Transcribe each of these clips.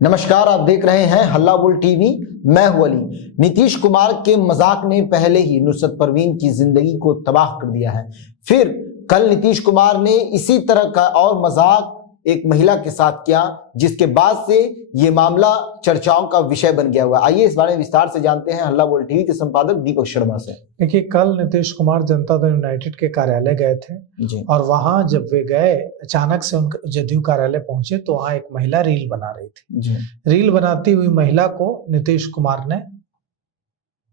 नमस्कार, आप देख रहे हैं हल्ला बोल टीवी। मैं हूं अली। नीतीश कुमार के मजाक ने पहले ही नुसरत परवीन की जिंदगी को तबाह कर दिया है। फिर कल नीतीश कुमार ने इसी तरह का और मजाक एक महिला के साथ किया, जिसके बाद से ये मामला चर्चाओं का विषय बन गया हुआ। आइए इस बारे में विस्तार से जानते हैं हल्ला बोल टीवी के संपादक दीपक शर्मा से। देखिए, कल नीतीश कुमार जनता दल यूनाइटेड के कार्यालय गए थे जी। और वहां जब वे गए, अचानक से उनके जदयू कार्यालय पहुंचे तो वहां एक महिला रील बना रही थी। जी। रील बनाती हुई महिला को नीतीश कुमार ने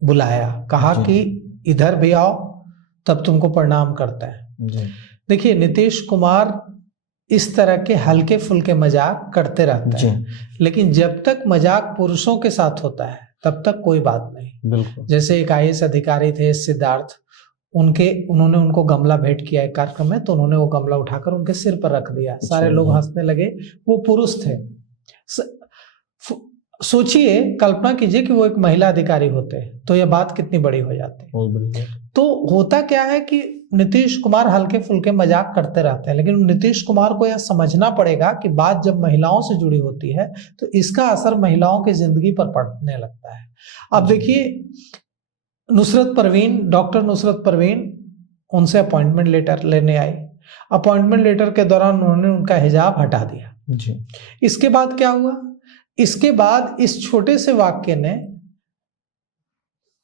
बुलाया, कहा कि इधर भी आओ, तब तुमको प्रणाम करते हैं। जी। देखिए, नीतीश कुमार इस तरह के हल्के फुल्के मजाक करते रहते हैं, लेकिन जब तक मजाक पुरुषों के साथ होता है तब तक कोई बात नहीं। बिल्कुल। जैसे एक IAS अधिकारी थे सिद्धार्थ, उन्होंने उनको गमला भेंट किया एक कार्यक्रम में, तो उन्होंने वो गमला उठाकर उनके सिर पर रख दिया। सारे लोग हंसने लगे। वो पुरुष थे। सोचिए, कल्पना कीजिए कि वो एक महिला अधिकारी होते तो यह बात कितनी बड़ी हो जाती। तो होता क्या है कि नीतीश कुमार हल्के फुल्के मजाक करते रहते हैं, लेकिन नीतीश कुमार को यह समझना पड़ेगा कि बात जब महिलाओं से जुड़ी होती है तो इसका असर महिलाओं की जिंदगी पर पड़ने लगता है। अब देखिए, डॉक्टर नुसरत परवीन उनसे अपॉइंटमेंट लेटर लेने आई। अपॉइंटमेंट लेटर के दौरान उन्होंने उनका हिजाब हटा दिया। जी। इसके बाद क्या हुआ? इसके बाद इस छोटे से वाक्य ने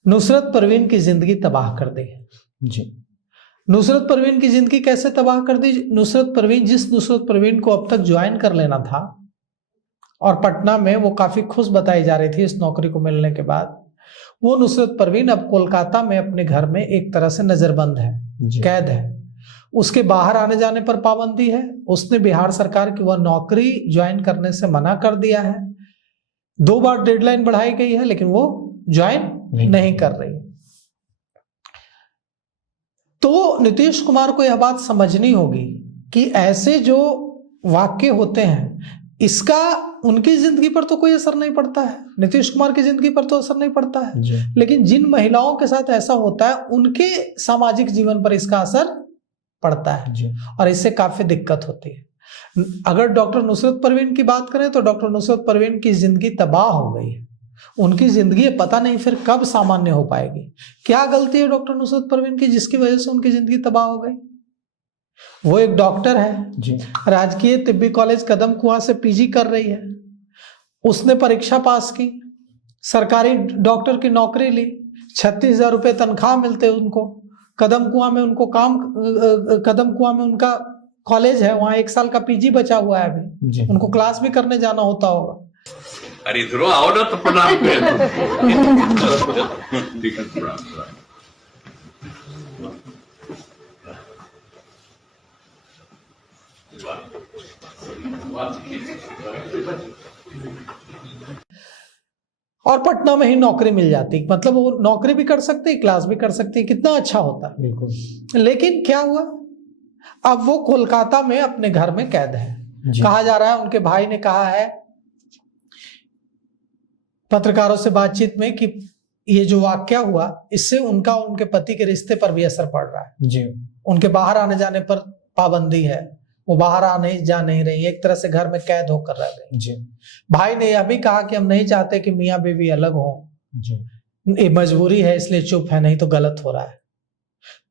नुसरत परवीन की जिंदगी तबाह कर दी। जी। नुसरत परवीन की जिंदगी कैसे तबाह कर दी? जिस नुसरत परवीन को अब तक ज्वाइन कर लेना था और पटना में वो काफी खुश बताई जा रही थी इस नौकरी को मिलने के बाद, वो नुसरत परवीन अब कोलकाता में अपने घर में एक तरह से नजरबंद है, कैद है। उसके बाहर आने जाने पर पाबंदी है। उसने बिहार सरकार की वह नौकरी ज्वाइन करने से मना कर दिया है। 2 बार डेडलाइन बढ़ाई गई है, लेकिन वो ज्वाइन नहीं कर रही। तो नीतीश कुमार को यह बात समझनी होगी कि ऐसे जो वाक्य होते हैं, इसका उनकी जिंदगी पर तो कोई असर नहीं पड़ता है, नीतीश कुमार की जिंदगी पर तो असर नहीं पड़ता है, लेकिन जिन महिलाओं के साथ ऐसा होता है उनके सामाजिक जीवन पर इसका असर पड़ता है और इससे काफी दिक्कत होती है। अगर डॉक्टर नुसरत परवीन की बात करें तो डॉक्टर नुसरत परवीन की जिंदगी तबाह हो गई है। उनकी जिंदगी पता नहीं फिर कब सामान्य हो पाएगी। क्या गलती है डॉक्टर नुसरत परवीन की जिसकी वजह से उनकी जिंदगी तबाह हो गई? वो एक डॉक्टर है, राजकीय तिब्बी कॉलेज कदम कुआं से PG कर रही है। उसने परीक्षा पास की, सरकारी डॉक्टर की नौकरी ली, 36,000 रुपये तनख्वाह मिलते उनको। कदम कुआं में उनका कॉलेज है, वहां 1 साल का PG बचा हुआ है अभी। उनको क्लास भी करने जाना होता होगा। अरे इधर आओ ना तो प्रणाम करें। और पटना में ही नौकरी मिल जाती, मतलब वो नौकरी भी कर सकते, क्लास भी कर सकते, कितना अच्छा होता। बिल्कुल। लेकिन क्या हुआ? अब वो कोलकाता में अपने घर में कैद है। कहा जा रहा है, उनके भाई ने कहा है पत्रकारों से बातचीत में कि ये जो वाकया हुआ, इससे उनका उनके पति के रिश्ते पर भी असर पड़ रहा है। उनके बाहर आने जाने पर पाबंदी है, वो बाहर आने जा नहीं रही, एक तरह से घर में कैद होकर रह गई। भाई ने यह भी कहा कि हम नहीं चाहते कि मियाँ बीवी अलग हो, ये मजबूरी है इसलिए चुप है, नहीं तो गलत हो रहा है।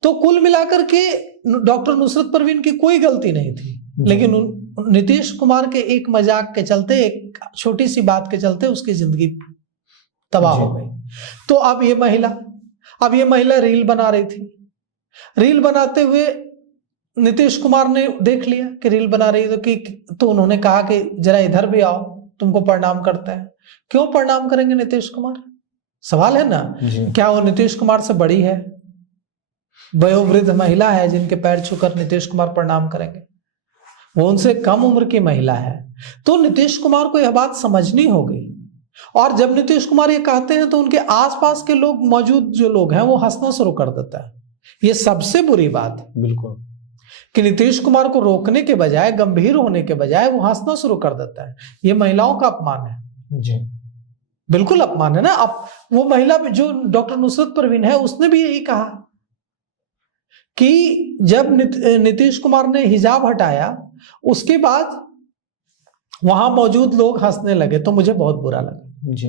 तो कुल मिलाकर के डॉक्टर नुसरत परवीन की कोई गलती नहीं थी, लेकिन नीतीश कुमार के एक मजाक के चलते, एक छोटी सी बात के चलते उसकी जिंदगी तबाह हो गई। तो अब ये महिला रील बना रही थी। रील बनाते हुए नीतीश कुमार ने देख लिया कि रील बना रही है, तो उन्होंने कहा कि जरा इधर भी आओ, तुमको प्रणाम करते हैं। क्यों प्रणाम करेंगे नीतीश कुमार? सवाल है ना। क्या वो नीतीश कुमार से बड़ी है? वयोवृद्ध महिला है जिनके पैर छूकर नीतीश कुमार प्रणाम करेंगे? वो उनसे कम उम्र की महिला है। तो नीतीश कुमार को यह बात समझनी होगी। और जब नीतीश कुमार ये कहते हैं तो उनके आसपास के लोग, मौजूद जो लोग हैं, वो हंसना शुरू कर देता है। ये सबसे बुरी बात है। बिल्कुल। कि नीतीश कुमार को रोकने के बजाय, गंभीर होने के बजाय वो हंसना शुरू कर देता है। ये महिलाओं का अपमान है। बिल्कुल अपमान है ना। अब वो महिला जो डॉक्टर नुसरत परवीन है, उसने भी यही कहा कि जब नीतीश कुमार ने हिजाब हटाया, उसके बाद वहां मौजूद लोग हंसने लगे तो मुझे बहुत बुरा लगा। जी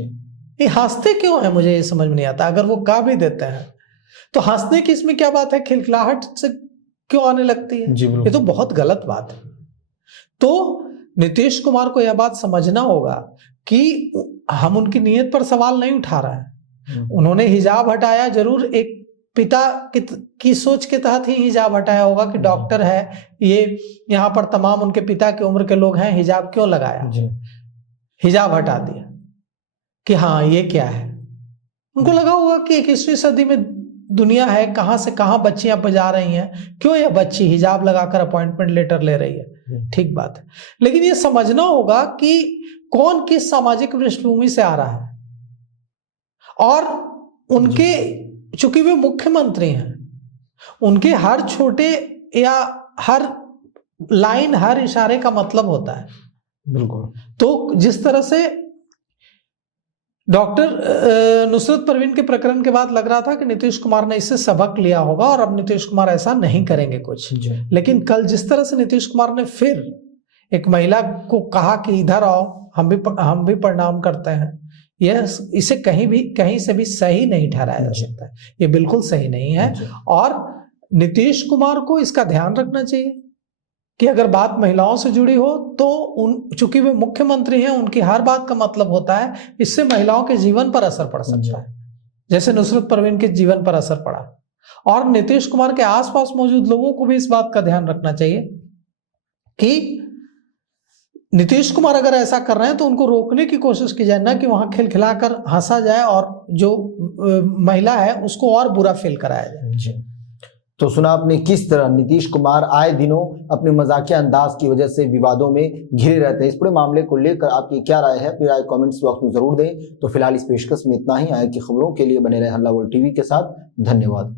ये हंसते क्यों है मुझे ये समझ में नहीं आता। अगर वो गा भी देते हैं तो हंसने की इसमें क्या बात है, खिलखिलाहट से क्यों आने लगती है? जी ये तो बहुत गलत बात है। तो नीतीश कुमार को यह बात समझना होगा कि हम उनकी नीयत पर सवाल नहीं उठा रहे हैं। उन्होंने हिजाब हटाया, जरूर एक पिता की सोच के तहत ही हिजाब हटाया होगा कि डॉक्टर है, ये यहाँ पर तमाम उनके पिता की उम्र के लोग हैं, हिजाब क्यों लगाया? हिजाब हटा दिया कि हाँ ये क्या है। उनको लगा होगा कि 21वीं सदी में दुनिया है, कहां से कहां बच्चियां बजा रही हैं, क्यों यह बच्ची हिजाब लगाकर अपॉइंटमेंट लेटर ले रही है। ठीक बात है, लेकिन ये समझना होगा कि कौन किस सामाजिक पृष्ठभूमि से आ रहा है, और उनके चूंकि वे मुख्यमंत्री हैं, उनके हर छोटे या हर लाइन, हर इशारे का मतलब होता है। बिल्कुल। तो जिस तरह से डॉक्टर नुसरत परवीन के प्रकरण के बाद लग रहा था कि नीतीश कुमार ने इससे सबक लिया होगा और अब नीतीश कुमार ऐसा नहीं करेंगे कुछ, लेकिन कल जिस तरह से नीतीश कुमार ने फिर एक महिला को कहा कि इधर आओ, हम भी प्रणाम करते हैं, यह इसे कहीं से भी सही नहीं ठहराया जा सकता है। ये बिल्कुल सही नहीं है, और नीतीश कुमार को इसका ध्यान रखना चाहिए कि अगर बात महिलाओं से जुड़ी हो तो चूंकि वे मुख्यमंत्री हैं, उनकी हर बात का मतलब होता है, इससे महिलाओं के जीवन पर असर पड़ सकता है, जैसे नुसरत परवीन के जीवन पर असर पड़ा। और नीतीश कुमार के आसपास मौजूद लोगों को भी इस बात का ध्यान रखना चाहिए कि नीतीश कुमार अगर ऐसा कर रहे हैं तो उनको रोकने की कोशिश की जाए, ना कि वहां खिलखिलाकर हंसा जाए और जो महिला है उसको और बुरा फील कराया जाए। तो सुना आपने किस तरह नीतीश कुमार आए दिनों अपने मजाकिया अंदाज की वजह से विवादों में घिरे रहते हैं। इस पूरे मामले को लेकर आपकी क्या राय है, अपनी राय कमेंट्स बॉक्स में जरूर दें। तो फिलहाल इस पेशकश में इतना ही। आए की खबरों के लिए बने रहे हल्ला बोल टीवी के साथ। धन्यवाद।